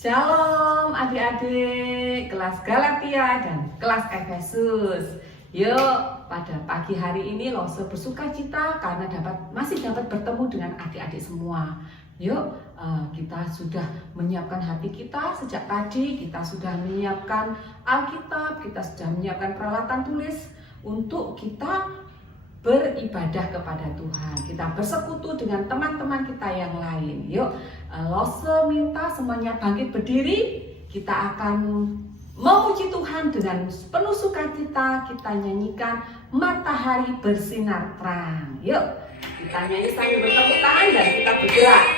Shalom adik-adik kelas Galatia dan kelas Efesus. Yuk, pada pagi hari ini Lose bersuka cita karena masih dapat bertemu dengan adik-adik semua. Yuk, kita sudah menyiapkan hati kita sejak tadi. Kita sudah menyiapkan Alkitab, kita sudah menyiapkan peralatan tulis untuk kita beribadah kepada Tuhan. Kita bersekutu dengan teman-teman kita yang lain. Yuk, Lose minta semuanya bangkit berdiri. Kita akan memuji Tuhan dengan penuh sukacita. Kita nyanyikan Matahari Bersinar Terang. Yuk, kita nyanyi sambil bertepuk tangan dan kita bergerak.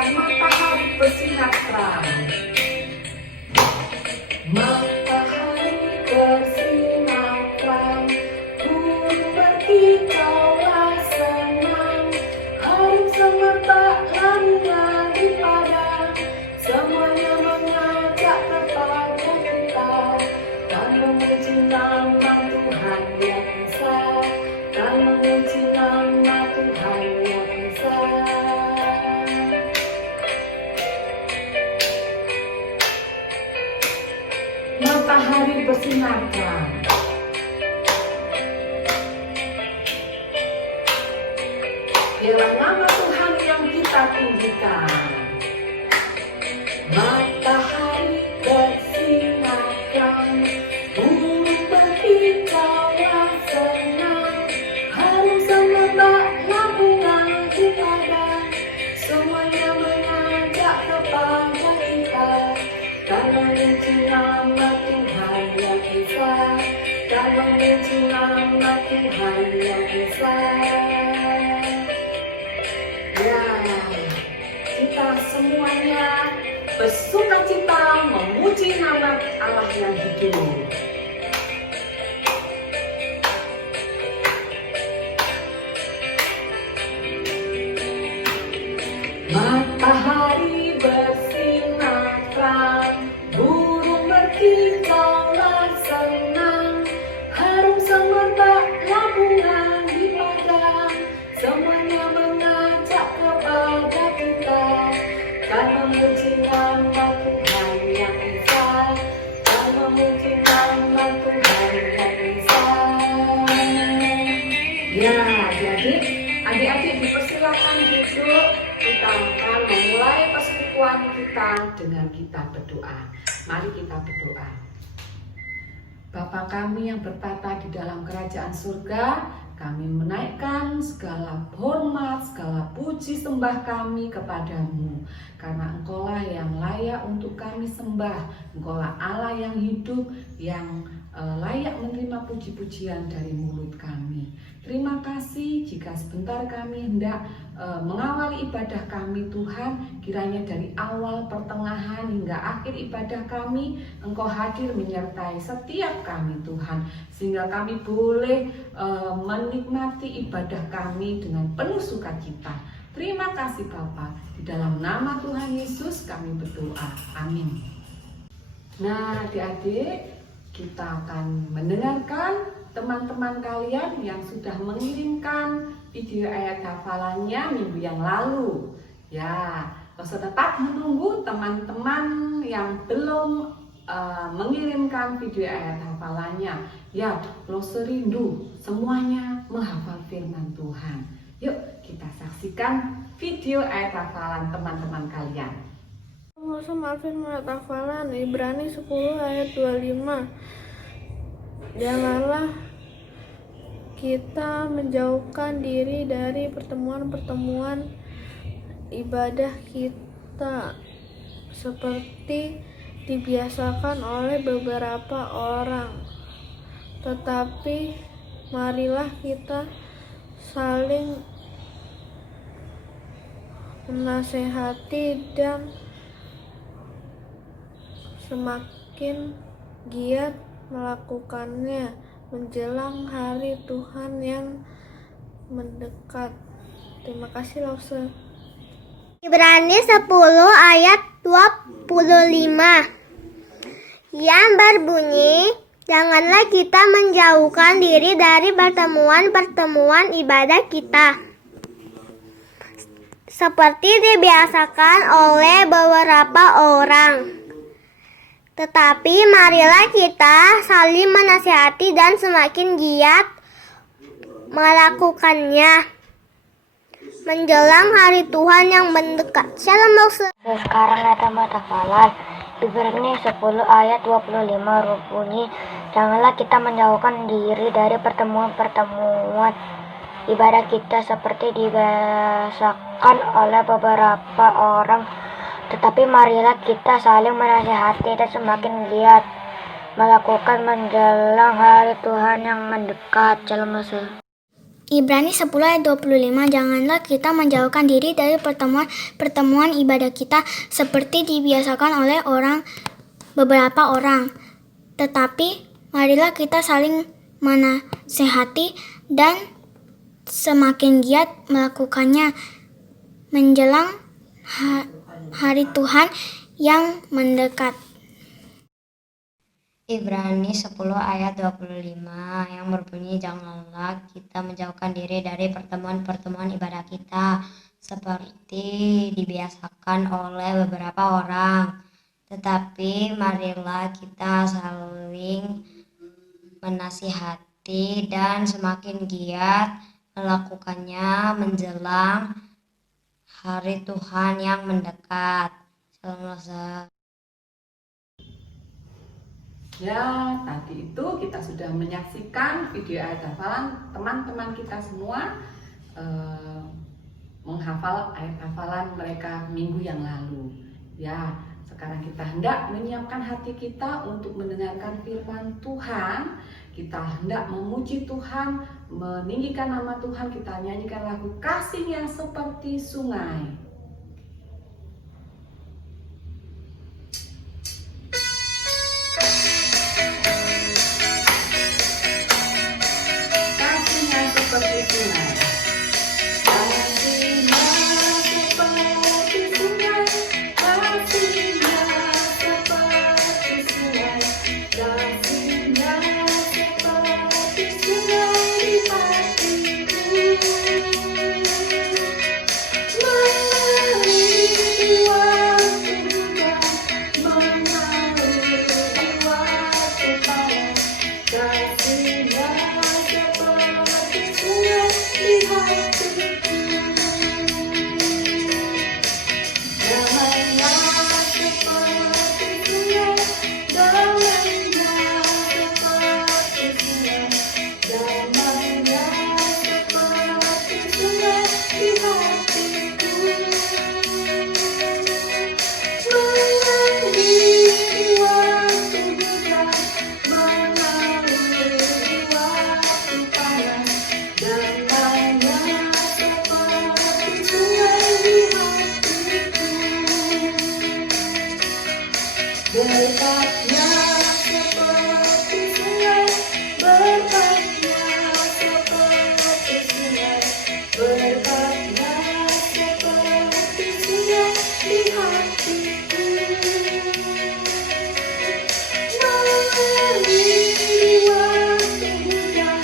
Matahari bersinar terang. Matahari bersinar terang, burung berkicaulah senang, harum semerbak lamunan di padang, semuanya mengajak kepada kita dan memuji nama Tuhan yang esa, dan memuji nama Tuhan yang esa. Matahari bersinar terang. Biarlah nama Tuhan yang kita tinggikan. Matahari bersinar terang, burung berkicaulah senang, harum semerbak lamunan di padang, semuanya mengajak kepada kita dan memuji nama Tuhan yang esa, dan memuji nama Tuhan yang esa. Ya, kita semuanya bersukacita memuji nama Allah yang hidup. Matahari bersinar terang, burung berkicaulah senang, harum semerbak lamunan di padang, semuanya mengajak kepada kita dan memuji nama Tuhan yang esa, dan memuji nama Tuhan yang esa. Ya, jadi adik-adik dipersilakan duduk. Kita akan memulai persekutuan kita dengan kita berdoa. Mari kita berdoa. Bapa kami yang bertata di dalam kerajaan surga, kami menaikkan segala hormat, segala puji sembah kami kepadamu. Karena Engkaulah yang layak untuk kami sembah. Engkaulah Allah yang hidup, yang layak menerima puji-pujian dari mulut kami. Terima kasih jika sebentar kami hendak mengawali ibadah kami Tuhan. Kiranya dari awal, pertengahan hingga akhir ibadah kami, Engkau hadir menyertai setiap kami Tuhan. Sehingga kami boleh menikmati ibadah kami dengan penuh sukacita. Terima kasih Bapa. Di dalam nama Tuhan Yesus kami berdoa. Amin. Nah adik-adik, kita akan mendengarkan teman-teman kalian yang sudah mengirimkan video ayat hafalannya minggu yang lalu. Ya, Lose tetap menunggu teman-teman yang belum mengirimkan video ayat hafalannya. Ya, Lose rindu semuanya menghafal firman Tuhan. Yuk, kita saksikan video ayat hafalan teman-teman kalian. Lose firman ayat hafalan Ibrani 10 ayat 25. Janganlah kita menjauhkan diri dari pertemuan-pertemuan ibadah kita seperti dibiasakan oleh beberapa orang, tetapi marilah kita saling menasehati dan semakin giat melakukannya menjelang hari Tuhan yang mendekat. Terima kasih Lose. Ibrani 10 ayat 25 yang berbunyi, Janganlah kita menjauhkan diri dari pertemuan-pertemuan ibadah kita, seperti dibiasakan oleh beberapa orang. Tetapi marilah kita saling menasihati dan semakin giat melakukannya menjelang hari Tuhan yang mendekat. Shalom dosa. Sekarang ada mata hafalan Ibrani 10 ayat 25 berbunyi, janganlah kita menjauhkan diri dari pertemuan-pertemuan ibadah kita seperti dibiasakan oleh beberapa orang, tetapi marilah kita saling menasihati dan semakin giat melakukan menjelang hari Tuhan yang mendekat. Shalom dosa. Ibrani 10 ayat 25, janganlah kita menjauhkan diri dari pertemuan ibadah kita seperti dibiasakan oleh beberapa orang. Tetapi marilah kita saling menasihati dan semakin giat melakukannya menjelang hari Tuhan yang mendekat. Ibrani 10 ayat 25 yang berbunyi, janganlah kita menjauhkan diri dari pertemuan-pertemuan ibadah kita seperti dibiasakan oleh beberapa orang, tetapi marilah kita saling menasihati dan semakin giat melakukannya menjelang hari Tuhan yang mendekat. Shalom. Ya, tadi itu kita sudah menyaksikan video ayat hafalan. Teman-teman kita semua menghafal ayat hafalan mereka minggu yang lalu. Ya, sekarang kita hendak menyiapkan hati kita untuk mendengarkan firman Tuhan. Kita hendak memuji Tuhan, meninggikan nama Tuhan. Kita nyanyikan lagu Kasih yang Seperti Sungai. Seperti sungai, kasihnya seperti sungai, kasihnya seperti sungai, kasihnya seperti sungai di hatiku, mengalir waktu hujan, mengalir waktu panas, kasihnya di hatiku, damainya seperti sungai, damainya seperti sungai, damainya seperti sungai di hatiku, mengalir waktu hujan, mengalir waktu panas, damainya seperti sungai di hatiku, berkatnya seperti sungai, berkatnya seperti sungai, berkatnya seperti sungai di hatiku, mengalir waktu hujan,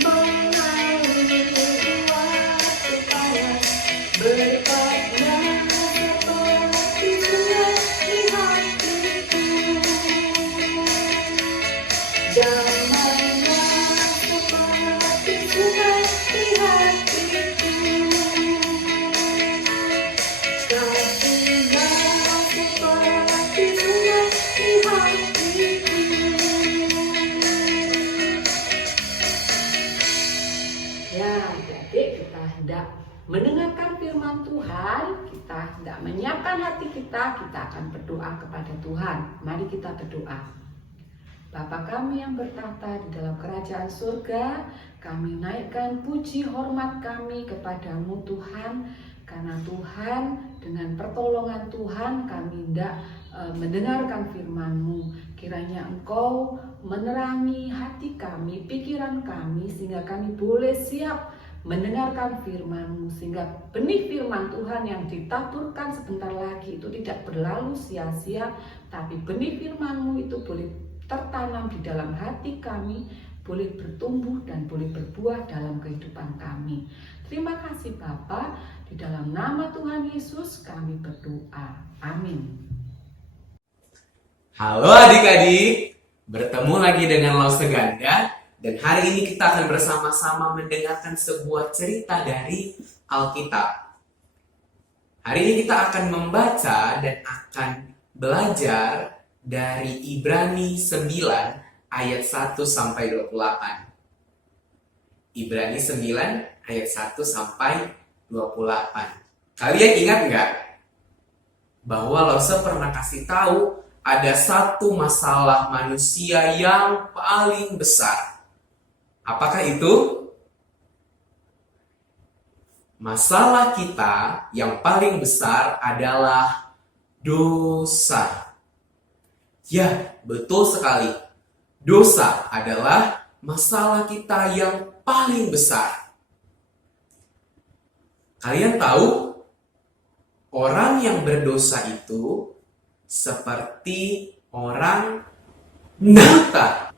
mengalir waktu panas, berkatnya seperti sungai di hatiku, damainya seperti sungai di hatiku, kasihnya seperti sungai di hatiku. Ya, adik-adik, kita hendak mendengarkan firman Tuhan, kita hendak menyiapkan hati kita akan berdoa kepada Tuhan. Mari kita berdoa. Bapa kami yang bertahta di dalam kerajaan surga, kami naikkan puji hormat kami kepadamu Tuhan, karena Tuhan dengan pertolongan Tuhan kami hendak mendengarkan firman-Mu. Kiranya Engkau menerangi hati kami, pikiran kami, sehingga kami boleh siap mendengarkan firman-Mu, sehingga benih firman Tuhan yang ditaburkan sebentar lagi itu tidak berlalu sia-sia, tapi benih firman-Mu itu boleh tertanam di dalam hati kami, boleh bertumbuh dan boleh berbuah dalam kehidupan kami. Terima kasih Bapa, di dalam nama Tuhan Yesus kami berdoa. Amin. Halo adik-adik, bertemu lagi dengan Lause Ganda, dan hari ini kita akan bersama-sama mendengarkan sebuah cerita dari Alkitab. Hari ini kita akan membaca dan akan belajar dari Ibrani 9 ayat 1 sampai 28. Ibrani 9 ayat 1 sampai 28. Kalian ingat nggak bahwa Lause pernah kasih tahu ada satu masalah manusia yang paling besar. Apakah itu? Masalah kita yang paling besar adalah dosa. Ya, betul sekali. Dosa adalah masalah kita yang paling besar. Kalian tahu, orang yang berdosa itu seperti orang buta.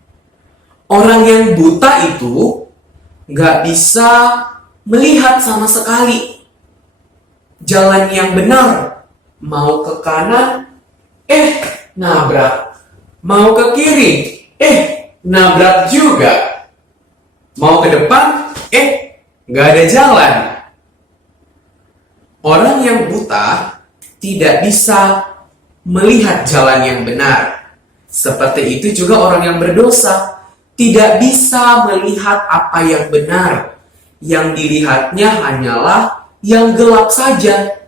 Orang yang buta itu nggak bisa melihat sama sekali jalan yang benar. Mau ke kanan, nabrak. Mau ke kiri, nabrak juga. Mau ke depan, nggak ada jalan. Orang yang buta tidak bisa melihat jalan yang benar. Seperti itu juga orang yang berdosa tidak bisa melihat apa yang benar. Yang dilihatnya hanyalah yang gelap saja.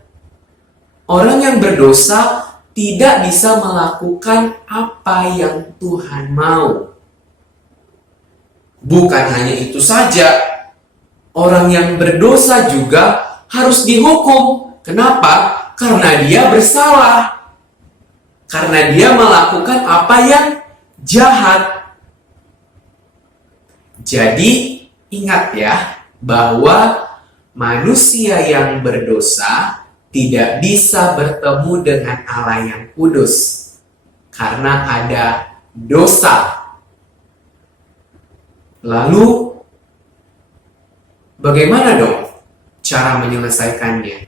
Orang yang berdosa tidak bisa melakukan apa yang Tuhan mau. Bukan hanya itu saja, orang yang berdosa juga harus dihukum. Kenapa? Karena dia bersalah. Karena dia melakukan apa yang jahat. Jadi, ingat ya, bahwa manusia yang berdosa tidak bisa bertemu dengan Allah yang kudus karena ada dosa. Lalu bagaimana dong cara menyelesaikannya?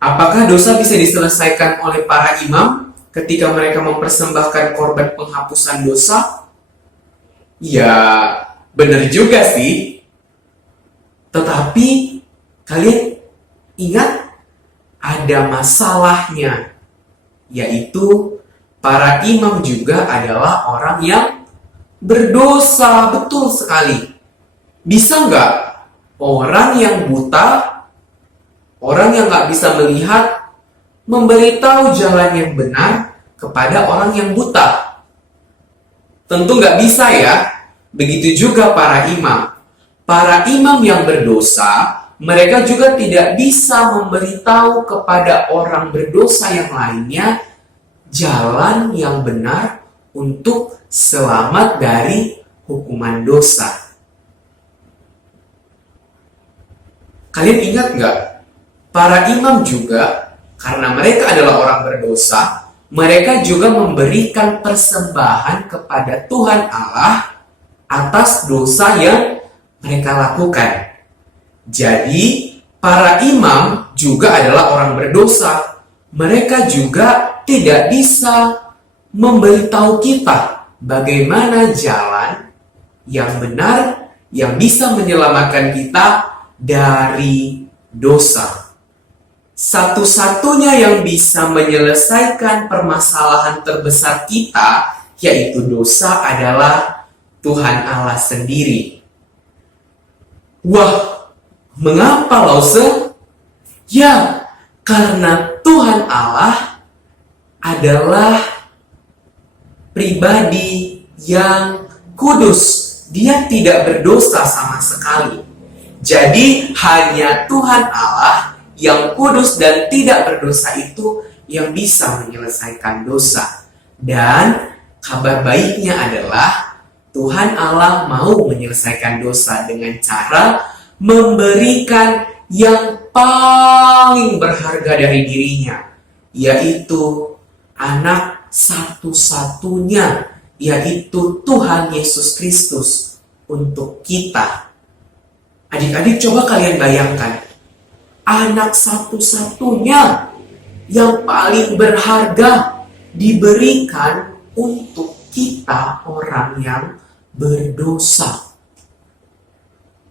Apakah dosa bisa diselesaikan oleh para imam ketika mereka mempersembahkan korban penghapusan dosa? Ya, benar juga sih. Tetapi kalian ingat ada masalahnya, yaitu para imam juga adalah orang yang berdosa. Betul sekali. Bisa nggak orang yang buta, orang yang nggak bisa melihat, memberitahu jalan yang benar kepada orang yang buta? Tentu nggak bisa ya. Begitu juga para imam. Para imam yang berdosa, mereka juga tidak bisa memberitahu kepada orang berdosa yang lainnya jalan yang benar untuk selamat dari hukuman dosa. Kalian ingat nggak? Para imam juga, karena mereka adalah orang berdosa, mereka juga memberikan persembahan kepada Tuhan Allah atas dosa yang mereka lakukan. Jadi, para imam juga adalah orang berdosa. Mereka juga tidak bisa memberitahu kita bagaimana jalan yang benar yang bisa menyelamatkan kita dari dosa. Satu-satunya yang bisa menyelesaikan permasalahan terbesar kita, yaitu dosa, adalah Tuhan Allah sendiri. Wah, mengapa Lause? Ya, karena Tuhan Allah adalah pribadi yang kudus. Dia tidak berdosa sama sekali. Jadi, hanya Tuhan Allah yang kudus dan tidak berdosa itu yang bisa menyelesaikan dosa. Dan kabar baiknya adalah Tuhan Allah mau menyelesaikan dosa dengan cara memberikan yang paling berharga dari dirinya, yaitu anak satu-satunya, yaitu Tuhan Yesus Kristus untuk kita. Adik-adik, coba kalian bayangkan, anak satu-satunya yang paling berharga diberikan untuk kita orang yang berdosa.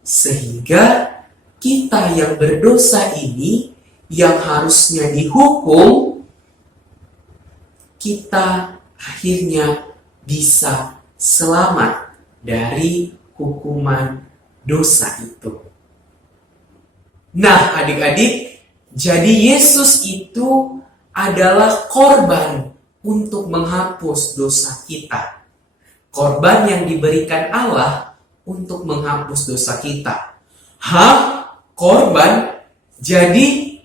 Sehingga kita yang berdosa ini yang harusnya dihukum, kita akhirnya bisa selamat dari hukuman dosa itu. Nah, adik-adik, jadi Yesus itu adalah korban untuk menghapus dosa kita. Korban yang diberikan Allah untuk menghapus dosa kita. Hah? Korban? Jadi,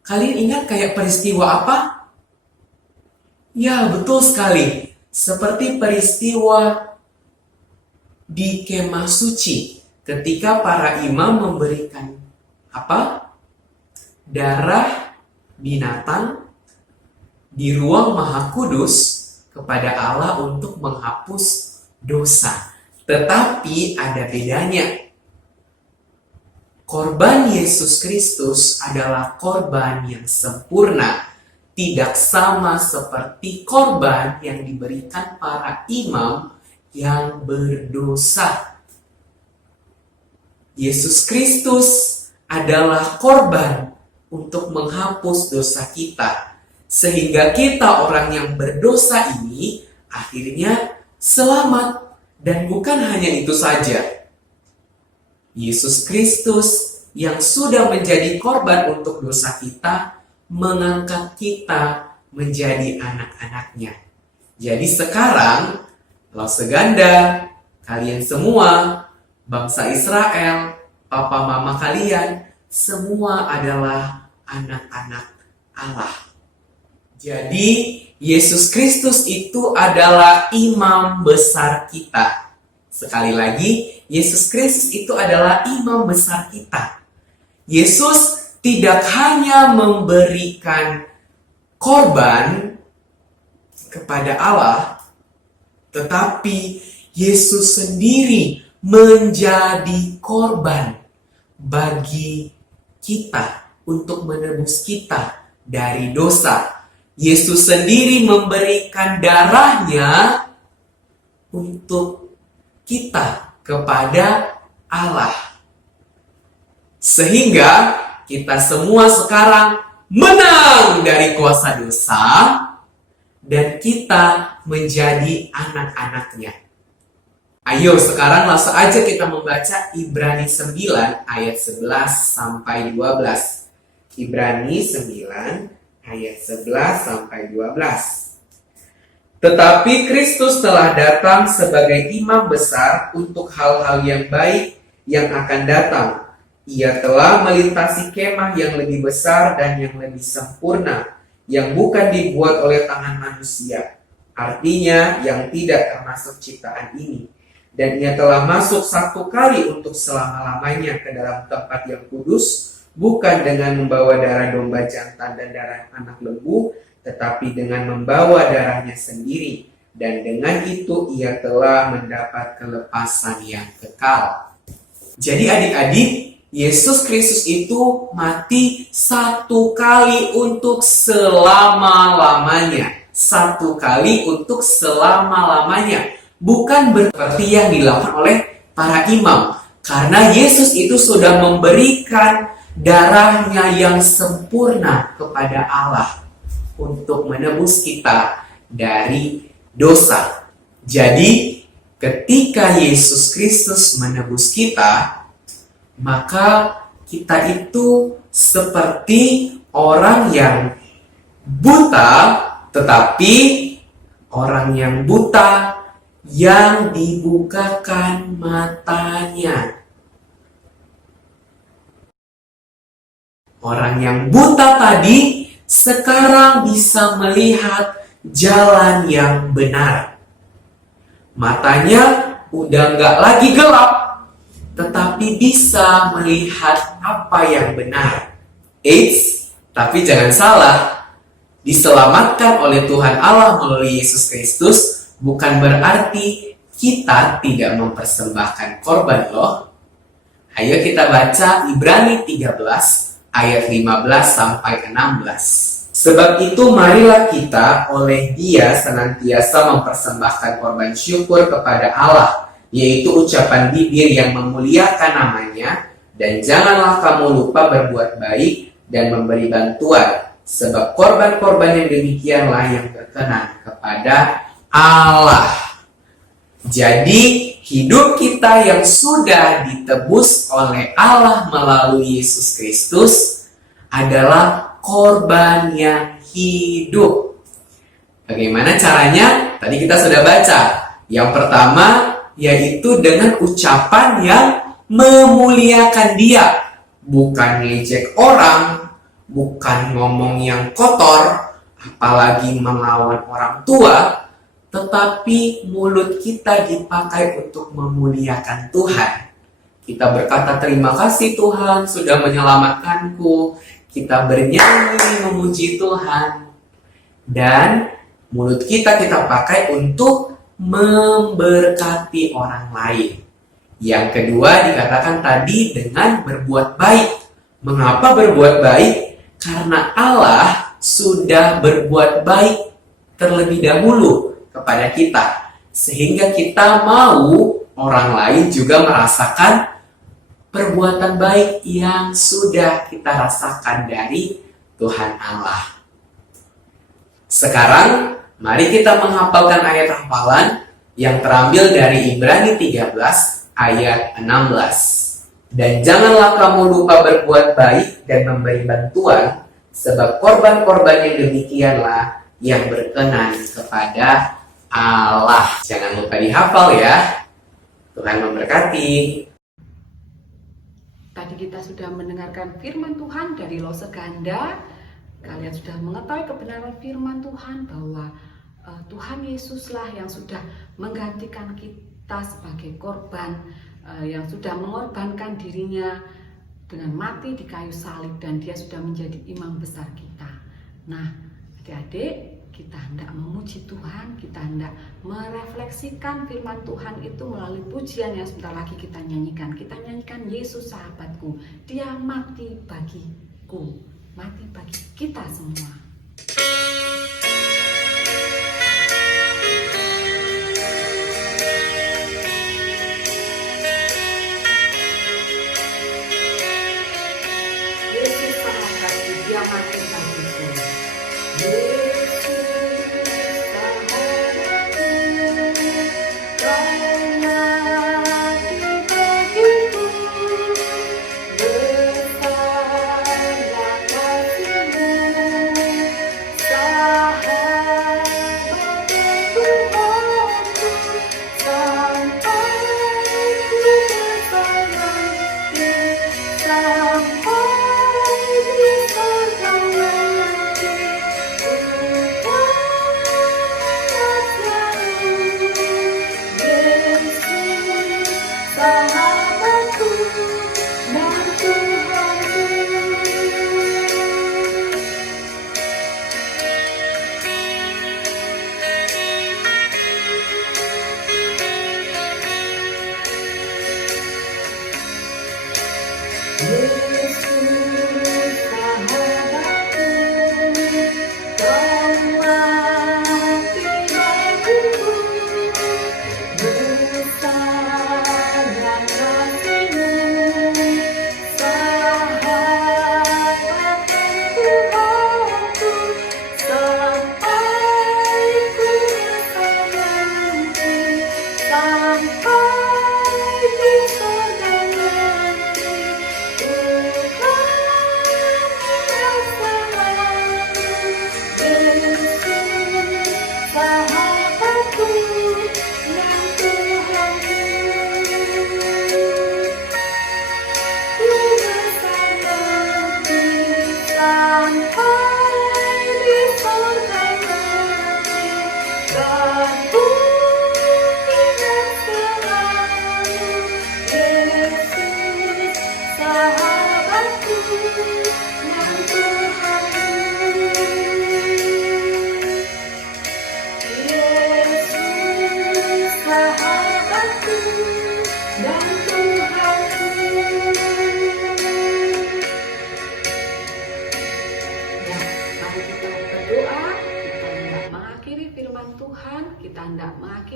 kalian ingat kayak peristiwa apa? Ya, betul sekali. Seperti peristiwa di kemah suci. Ketika para imam memberikan apa? Darah binatang di ruang Maha Kudus kepada Allah untuk menghapus dosa. Tetapi ada bedanya. Korban Yesus Kristus adalah korban yang sempurna, tidak sama seperti korban yang diberikan para imam yang berdosa. Yesus Kristus adalah korban untuk menghapus dosa kita, sehingga kita orang yang berdosa ini akhirnya selamat. Dan bukan hanya itu saja, Yesus Kristus yang sudah menjadi korban untuk dosa kita, mengangkat kita menjadi anak-anaknya. Jadi sekarang, Lause Ganda, kalian semua, bangsa Israel, papa mama kalian, semua adalah anak-anak Allah. Jadi, Yesus Kristus itu adalah imam besar kita. Sekali lagi, Yesus Kristus itu adalah imam besar kita. Yesus tidak hanya memberikan korban kepada Allah, tetapi Yesus sendiri menjadi korban bagi kita untuk menebus kita dari dosa. Yesus sendiri memberikan darahnya untuk kita kepada Allah. Sehingga kita semua sekarang menang dari kuasa dosa dan kita menjadi anak-anaknya. Ayo sekarang langsung aja kita membaca Ibrani 9 ayat 11 sampai 12. Ibrani 9 ayat 11 sampai 12. Tetapi Kristus telah datang sebagai imam besar untuk hal-hal yang baik yang akan datang. Ia telah melintasi kemah yang lebih besar dan yang lebih sempurna, yang bukan dibuat oleh tangan manusia. Artinya yang tidak termasuk ciptaan ini. Dan ia telah masuk satu kali untuk selama-lamanya ke dalam tempat yang kudus, bukan dengan membawa darah domba jantan dan darah anak lembu, tetapi dengan membawa darahnya sendiri. Dan dengan itu ia telah mendapat kelepasan yang kekal. Jadi adik-adik, Yesus Kristus itu mati satu kali untuk selama-lamanya. Satu kali untuk selama-lamanya. Bukan seperti yang dilakukan oleh para imam. Karena Yesus itu sudah memberikan darahnya yang sempurna kepada Allah untuk menebus kita dari dosa. Jadi, ketika Yesus Kristus menebus kita, maka kita itu seperti orang yang buta, tetapi orang yang buta yang dibukakan matanya. Orang yang buta tadi sekarang bisa melihat jalan yang benar. Matanya udah nggak lagi gelap, tetapi bisa melihat apa yang benar. Eits, tapi jangan salah. Diselamatkan oleh Tuhan Allah melalui Yesus Kristus bukan berarti kita tidak mempersembahkan korban loh. Ayo kita baca Ibrani 13 ayat 15 sampai 16. Sebab itu marilah kita oleh Dia senantiasa mempersembahkan korban syukur kepada Allah, yaitu ucapan bibir yang memuliakan namanya, dan janganlah kamu lupa berbuat baik dan memberi bantuan, sebab korban-korban yang demikianlah yang berkenan kepada Allah. Jadi, hidup kita yang sudah ditebus oleh Allah melalui Yesus Kristus adalah korban yang hidup. Bagaimana caranya? Tadi kita sudah baca. Yang pertama, yaitu dengan ucapan yang memuliakan Dia. Bukan ngejek orang, bukan ngomong yang kotor, apalagi melawan orang tua, tetapi mulut kita dipakai untuk memuliakan Tuhan. Kita berkata, terima kasih Tuhan sudah menyelamatkanku. Kita bernyanyi memuji Tuhan. Dan mulut kita pakai untuk memberkati orang lain. Yang kedua dikatakan tadi dengan berbuat baik. Mengapa berbuat baik? Karena Allah sudah berbuat baik terlebih dahulu kepada kita. Sehingga kita mau orang lain juga merasakan perbuatan baik yang sudah kita rasakan dari Tuhan Allah. Sekarang, mari kita menghafalkan ayat hafalan yang terambil dari Ibrani 13 ayat 16. Dan janganlah kamu lupa berbuat baik dan memberi bantuan, sebab korban-korban yang demikianlah yang berkenan kepada Allah. Jangan lupa dihafal ya. Tuhan memberkati. Tadi kita sudah mendengarkan firman Tuhan dari Lose Ganda. Kalian sudah mengetahui kebenaran firman Tuhan bahwa Tuhan Yesuslah yang sudah menggantikan kita sebagai korban, yang sudah mengorbankan dirinya dengan mati di kayu salib, dan Dia sudah menjadi imam besar kita. Nah, adik-adik, kita hendak memuji Tuhan, kita hendak merefleksikan firman Tuhan itu melalui pujian yang sebentar lagi kita nyanyikan. Kita nyanyikan Yesus sahabatku, Dia mati bagiku, mati bagi kita semua. Yesus sahabatku, Dia mati bagiku.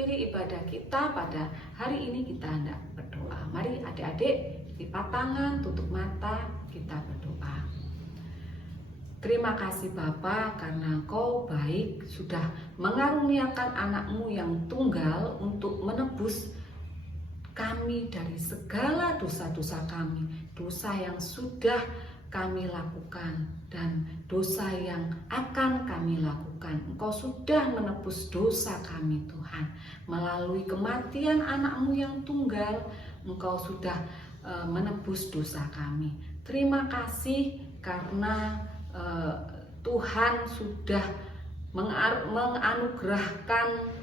mengakhiri ibadah kita pada hari ini kita hendak berdoa. Mari adik-adik lipat tangan, tutup mata, kita berdoa. Terima kasih Bapa karena Engkau baik sudah mengaruniakan anakmu yang tunggal untuk menebus kami dari segala dosa-dosa kami, dosa yang sudah kami lakukan dan dosa yang akan kami lakukan. Engkau sudah menebus dosa kami Tuhan. Melalui kematian anakmu yang tunggal, Engkau sudah menebus dosa kami. Terima kasih karena Tuhan sudah menganugerahkan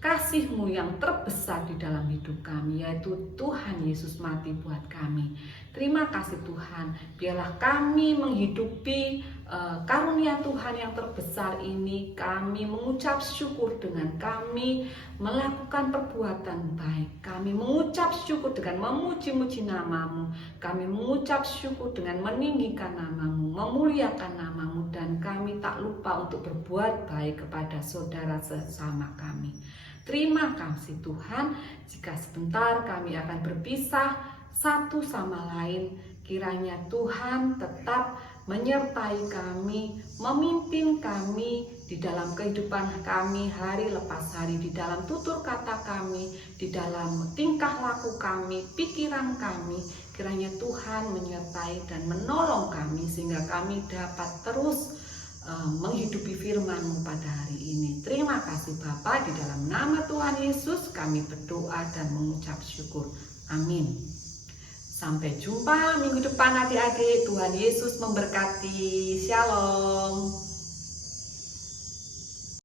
kasih-Mu yang terbesar di dalam hidup kami, yaitu Tuhan Yesus mati buat kami. Terima kasih Tuhan, biarlah kami menghidupi karunia Tuhan yang terbesar ini. Kami mengucap syukur dengan kami melakukan perbuatan baik. Kami mengucap syukur dengan memuji-muji nama-Mu. Kami mengucap syukur dengan meninggikan nama-Mu, memuliakan nama-Mu, dan kami tak lupa untuk berbuat baik kepada saudara sesama kami. Terima kasih Tuhan, jika sebentar kami akan berpisah satu sama lain, kiranya Tuhan tetap menyertai kami, memimpin kami di dalam kehidupan kami hari lepas hari, di dalam tutur kata kami, di dalam tingkah laku kami, pikiran kami. Kiranya Tuhan menyertai dan menolong kami sehingga kami dapat terus menghidupi firman-Mu pada hari ini. Terima kasih Bapa, di dalam nama Tuhan Yesus kami berdoa dan mengucap syukur. Amin. Sampai jumpa minggu depan adik-adik. Tuhan Yesus memberkati. Shalom.